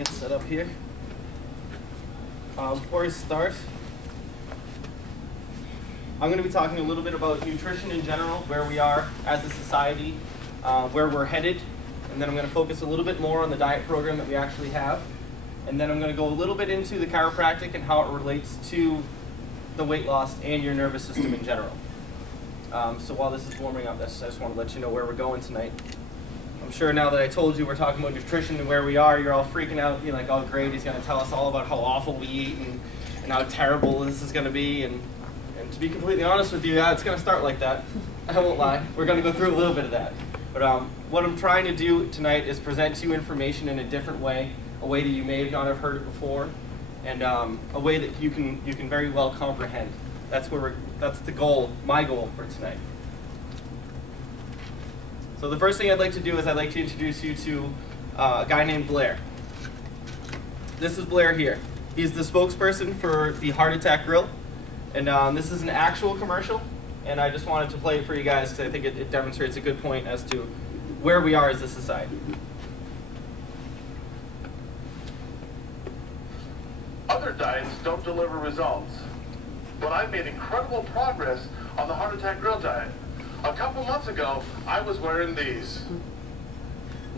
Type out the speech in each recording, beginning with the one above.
get set up here. Before I start, I'm going to be talking a little bit about nutrition in general, where we are as a society, where we're headed, and then I'm going to focus a little bit more on the diet program that we actually have, and then I'm going to go a little bit into the chiropractic and how it relates to the weight loss and your nervous system in general. So while this is warming up, I just want to let you know where we're going tonight. I'm sure now that I told you we're talking about nutrition and where we are, you're all freaking out, being like, oh great, he's going to tell us all about how awful we eat and how terrible this is going to be. And to be completely honest with you, yeah, it's going to start like that. I won't lie. We're going to go through a little bit of that. But what I'm trying to do tonight is present to you information in a different way, a way that you may not have heard it before, and a way that you can very well comprehend. That's the goal, my goal for tonight. So the first thing I'd like to do is I'd like to introduce you to a guy named Blair. This is Blair here. He's the spokesperson for the Heart Attack Grill. And this is an actual commercial, and I just wanted to play it for you guys because I think it demonstrates a good point as to where we are as a society. Other diets don't deliver results, but I've made incredible progress on the Heart Attack Grill diet. A couple months ago, I was wearing these.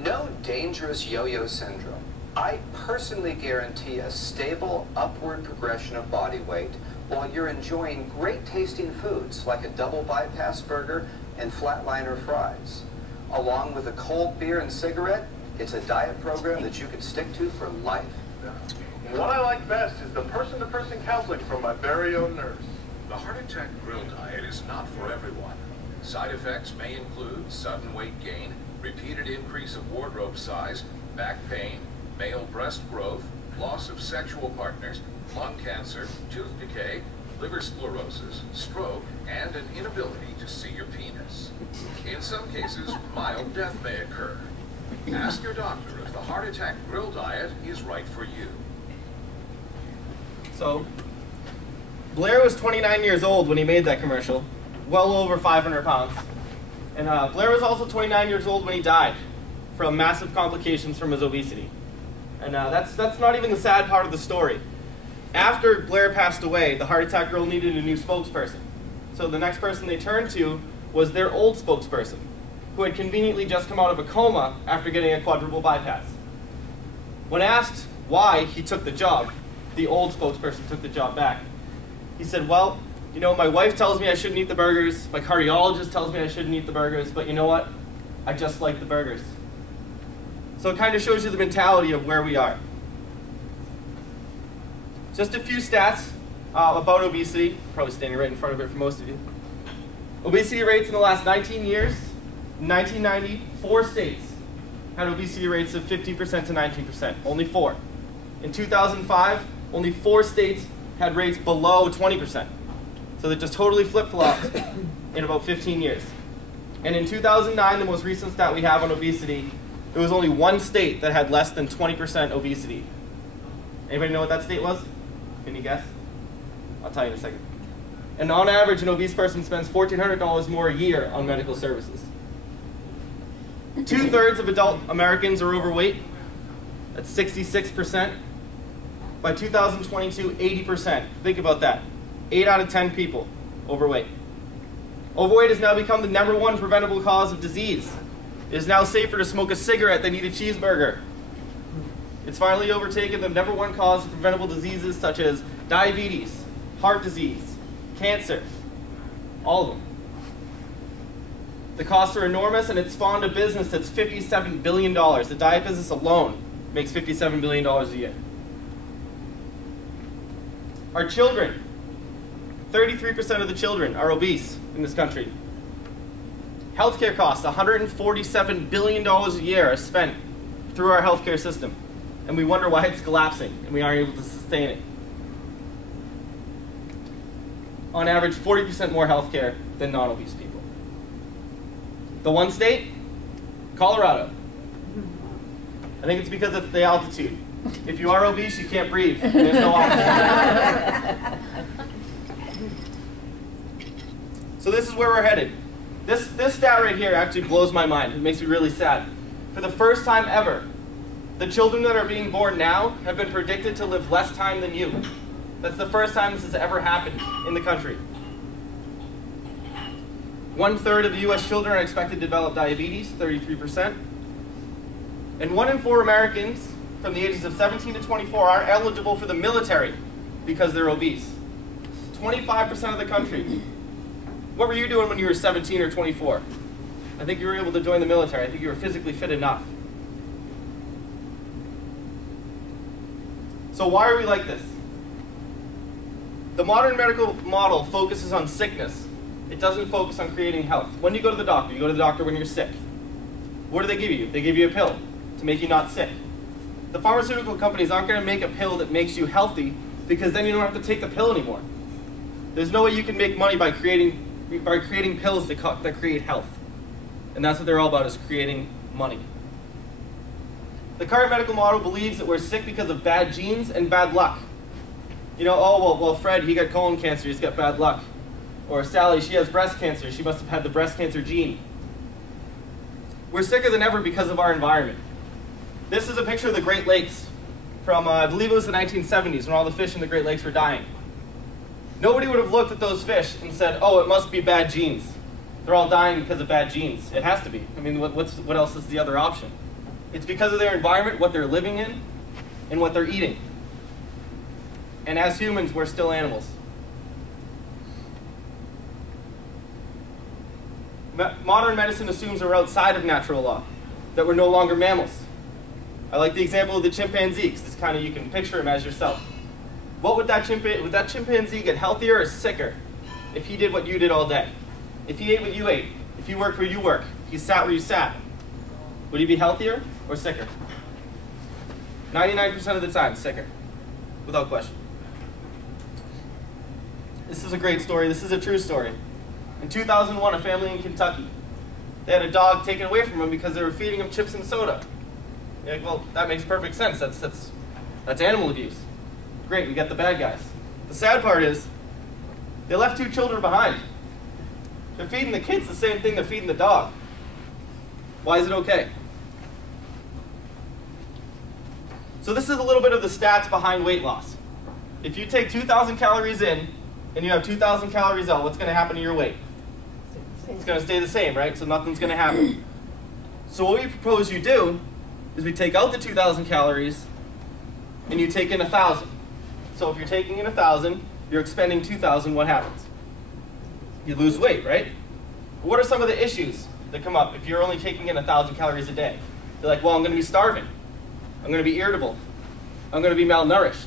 No dangerous yo-yo syndrome. I personally guarantee a stable upward progression of body weight while you're enjoying great tasting foods like a double bypass burger and flatliner fries. Along with a cold beer and cigarette, it's a diet program that you can stick to for life. What I like best is the person-to-person counseling from my very own nurse. The Heart Attack Grill diet is not for everyone. Side effects may include sudden weight gain, repeated increase of wardrobe size, back pain, male breast growth, loss of sexual partners, lung cancer, tooth decay, liver sclerosis, stroke, and an inability to see your penis. In some cases, mild death may occur. Ask your doctor if the Heart Attack Grill diet is right for you. So, Blair was 29 years old when he made that commercial, well over 500 pounds. And Blair was also 29 years old when he died from massive complications from his obesity. And that's not even the sad part of the story. After Blair passed away, the Heart Attack Grill needed a new spokesperson. So the next person they turned to was their old spokesperson, who had conveniently just come out of a coma after getting a quadruple bypass. When asked why he took the job, the old spokesperson took the job back. He said, well, you know, my wife tells me I shouldn't eat the burgers, my cardiologist tells me I shouldn't eat the burgers, but you know what? I just like the burgers. So it kind of shows you the mentality of where we are. Just a few stats about obesity. Probably standing right in front of it for most of you. Obesity rates in the last 19 years, in 1990, 4 states had obesity rates of 15% to 19%, only 4. In 2005, only 4 states had rates below 20%. So they just totally flip-flopped in about 15 years. And in 2009, the most recent stat we have on obesity, there was only 1 state that had less than 20% obesity. Anybody know what that state was? Can you guess? I'll tell you in a second. And on average, an obese person spends $1,400 more a year on medical services. 2/3 of adult Americans are overweight. That's 66%. By 2022, 80%. Think about that. 8 out of 10 people overweight. Overweight has now become the #1 preventable cause of disease. It is now safer to smoke a cigarette than eat a cheeseburger. It's finally overtaken the #1 cause of preventable diseases such as diabetes, heart disease, cancer, all of them. The costs are enormous, and it's spawned a business that's $57 billion. The diet business alone makes $57 billion a year. Our children, 33% of the children are obese in this country. Healthcare costs, $147 billion a year are spent through our healthcare system. And we wonder why it's collapsing and we aren't able to sustain it. On average, 40% more healthcare than non-obese people. The one state? Colorado. I think it's because of the altitude. If you are obese, you can't breathe. There's no oxygen. So this is where we're headed. This stat right here actually blows my mind. It makes me really sad. For the first time ever, The children that are being born now have been predicted to live less time than you. That's the first time this has ever happened in the country. 1/3 of the US children are expected to develop diabetes, 33%. And 1 in 4 Americans from the ages of 17 to 24 aren't eligible for the military because they're obese. 25% of the country. What were you doing when you were 17 or 24? I think you were able to join the military. I think you were physically fit enough. So why are we like this? The modern medical model focuses on sickness. It doesn't focus on creating health. When do you go to the doctor? You go to the doctor when you're sick. What do they give you? They give you a pill to make you not sick. The pharmaceutical companies aren't going to make a pill that makes you healthy, because then you don't have to take the pill anymore. There's no way you can make money by creating pills that create health. And that's what they're all about, is creating money. The current medical model believes that we're sick because of bad genes and bad luck. You know, oh, well, Fred, he got colon cancer, he's got bad luck. Or Sally, she has breast cancer, she must have had the breast cancer gene. We're sicker than ever because of our environment. This is a picture of the Great Lakes from, I believe it was the 1970s, when all the fish in the Great Lakes were dying. Nobody would have looked at those fish and said, oh, it must be bad genes. They're all dying because of bad genes. It has to be. I mean, what else is the other option? It's because of their environment, what they're living in, and what they're eating. And as humans, we're still animals. Modern medicine assumes we're outside of natural law, that we're no longer mammals. I like the example of the chimpanzee, because it's kind of, you can picture him as yourself. What would that chimpanzee get healthier or sicker if he did what you did all day? If he ate what you ate, if you worked where you work, if you sat where you sat, would he be healthier or sicker? 99% of the time, sicker, without question. This is a great story. This is a true story. In 2001, a family in Kentucky, they had a dog taken away from them because they were feeding him chips and soda. You're like, well, that makes perfect sense. That's animal abuse. Great, we got the bad guys. The sad part is, they left 2 children behind. They're feeding the kids the same thing they're feeding the dog. Why is it okay? So this is a little bit of the stats behind weight loss. If you take 2,000 calories in and you have 2,000 calories out, what's going to happen to your weight? It's going to stay the same, right? So nothing's going to happen. So what we propose you do is we take out the 2,000 calories and you take in 1,000. So if you're taking in 1,000, you're expending 2,000, what happens? You lose weight, right? What are some of the issues that come up if you're only taking in 1,000 calories a day? You're like, well, I'm going to be starving. I'm going to be irritable. I'm going to be malnourished.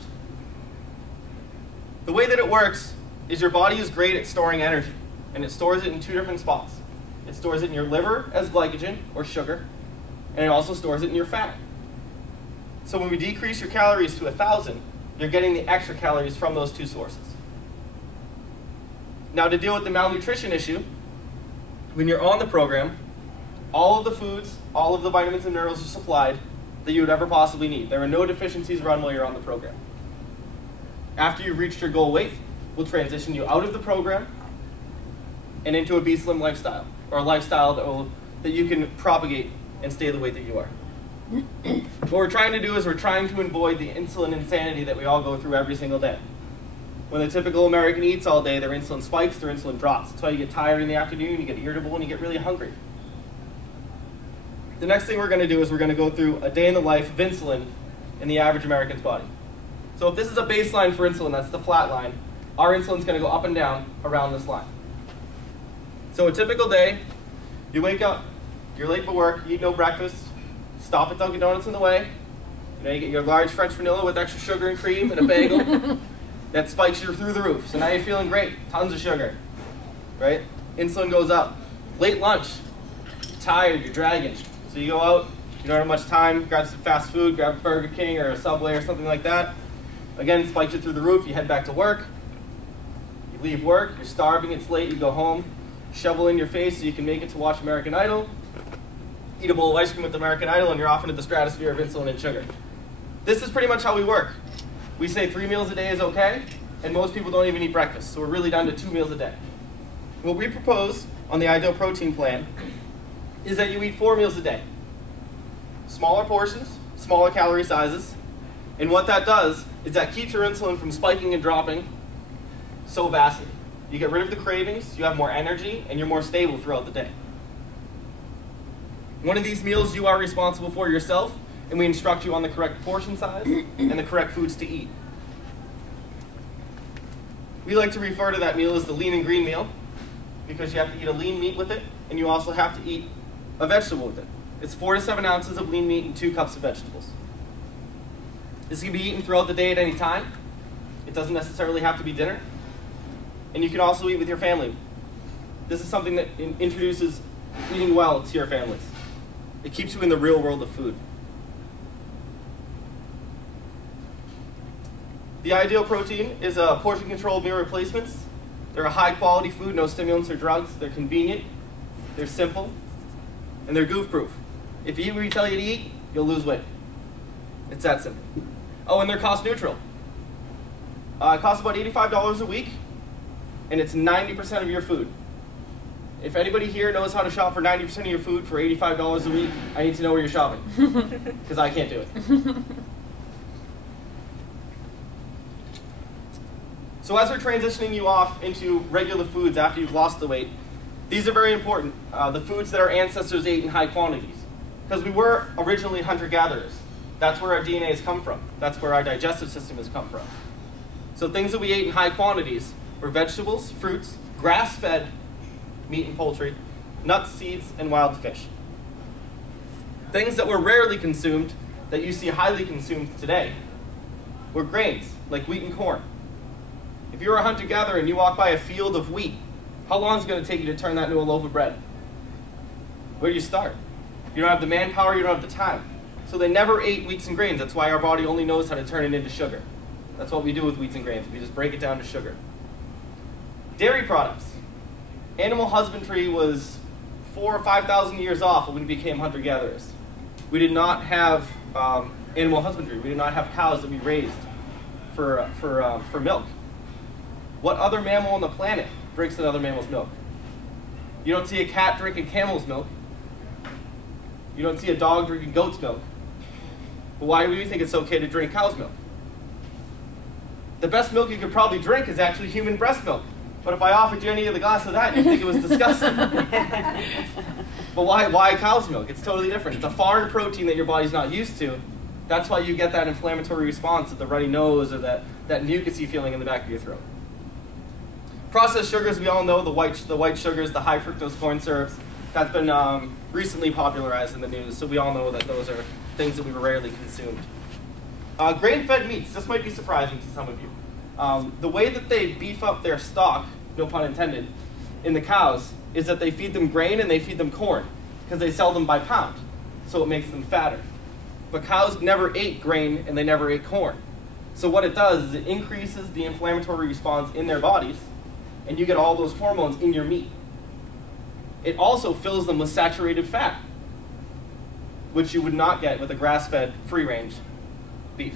The way that it works is your body is great at storing energy, and it stores it in 2 different spots. It stores it in your liver as glycogen, or sugar, and it also stores it in your fat. So when we decrease your calories to 1,000, you're getting the extra calories from those 2 sources. Now, to deal with the malnutrition issue, when you're on the program, all of the foods, all of the vitamins and minerals are supplied that you would ever possibly need. There are no deficiencies run while you're on the program. After you've reached your goal weight, we'll transition you out of the program and into a Be Slim lifestyle, or a lifestyle that you can propagate and stay the weight that you are. What we're trying to do is we're trying to avoid the insulin insanity that we all go through every single day. When the typical American eats all day, their insulin spikes, their insulin drops. That's why you get tired in the afternoon, you get irritable, and you get really hungry. The next thing we're going to do is we're going to go through a day in the life of insulin in the average American's body. So if this is a baseline for insulin, that's the flat line, our insulin's going to go up and down around this line. So a typical day, you wake up, you're late for work, you eat no breakfast, stop at Dunkin' Donuts on the way, you get your large French vanilla with extra sugar and cream and a bagel. That spikes you through the roof. So now you're feeling great, tons of sugar, right? Insulin goes up. Late lunch, you're tired, you're dragging. So you go out, you don't have much time, grab some fast food, grab a Burger King or a Subway or something like that. Again, spikes you through the roof, you head back to work. You leave work, you're starving, it's late, you go home, shovel in your face so you can make it to watch American Idol, eat a bowl of ice cream with American Idol, and you're off into the stratosphere of insulin and sugar. This is pretty much how we work. We say 3 meals a day is okay, and most people don't even eat breakfast, so we're really down to 2 meals a day. What we propose on the Ideal Protein Plan is that you eat 4 meals a day. Smaller portions, smaller calorie sizes. And what that does is that keeps your insulin from spiking and dropping so vastly. You get rid of the cravings, you have more energy, and you're more stable throughout the day. One of these meals you are responsible for yourself, and we instruct you on the correct portion size and the correct foods to eat. We like to refer to that meal as the lean and green meal because you have to eat a lean meat with it, and you also have to eat a vegetable with it. It's 4 to 7 ounces of lean meat and 2 cups of vegetables. This can be eaten throughout the day at any time. It doesn't necessarily have to be dinner. And you can also eat with your family. This is something that introduces eating well to your families. It keeps you in the real world of food. The ideal protein is a portion-controlled meal replacements. They're a high-quality food, no stimulants or drugs. They're convenient, they're simple, and they're goof-proof. If you eat what we tell you to eat, you'll lose weight. It's that simple. Oh, and they're cost-neutral. It costs about $85 a week, and it's 90% of your food. If anybody here knows how to shop for 90% of your food for $85 a week, I need to know where you're shopping, because I can't do it. So as we're transitioning you off into regular foods after you've lost the weight, these are very important, the foods that our ancestors ate in high quantities. Because we were originally hunter-gatherers. That's where our DNA has come from. That's where our digestive system has come from. So things that we ate in high quantities were vegetables, fruits, grass-fed meat and poultry, nuts, seeds, and wild fish. Things that were rarely consumed, that you see highly consumed today, were grains, like wheat and corn. If you're a hunter-gatherer and you walk by a field of wheat, how long is it going to take you to turn that into a loaf of bread? Where do you start? You don't have the manpower, you don't have the time. So they never ate wheats and grains. That's why our body only knows how to turn it into sugar. That's what we do with wheats and grains. We just break it down to sugar. Dairy products. Animal husbandry was 4,000 or 5,000 years off when we became hunter-gatherers. We did not have animal husbandry. We did not have cows that we raised for milk. What other mammal on the planet drinks another mammal's milk? You don't see a cat drinking camel's milk. You don't see a dog drinking goat's milk. But why do we think it's okay to drink cow's milk? The best milk you could probably drink is actually human breast milk. But if I offered you any of the glass of that, you'd think it was disgusting. But why cow's milk? It's totally different. It's a foreign protein that your body's not used to. That's why you get that inflammatory response of the runny nose or that mucusy feeling in the back of your throat. Processed sugars, we all know, the white sugars, the high fructose corn syrups, that's been recently popularized in the news, so we all know that those are things that we rarely consumed. Grain-fed meats, this might be surprising to some of you. The way that they beef up their stock, no pun intended, in the cows is that they feed them grain and they feed them corn because they sell them by pound, so it makes them fatter. But cows never ate grain and they never ate corn. So what it does is it increases the inflammatory response in their bodies, and you get all those hormones in your meat. It also fills them with saturated fat, which you would not get with a grass-fed, free-range beef.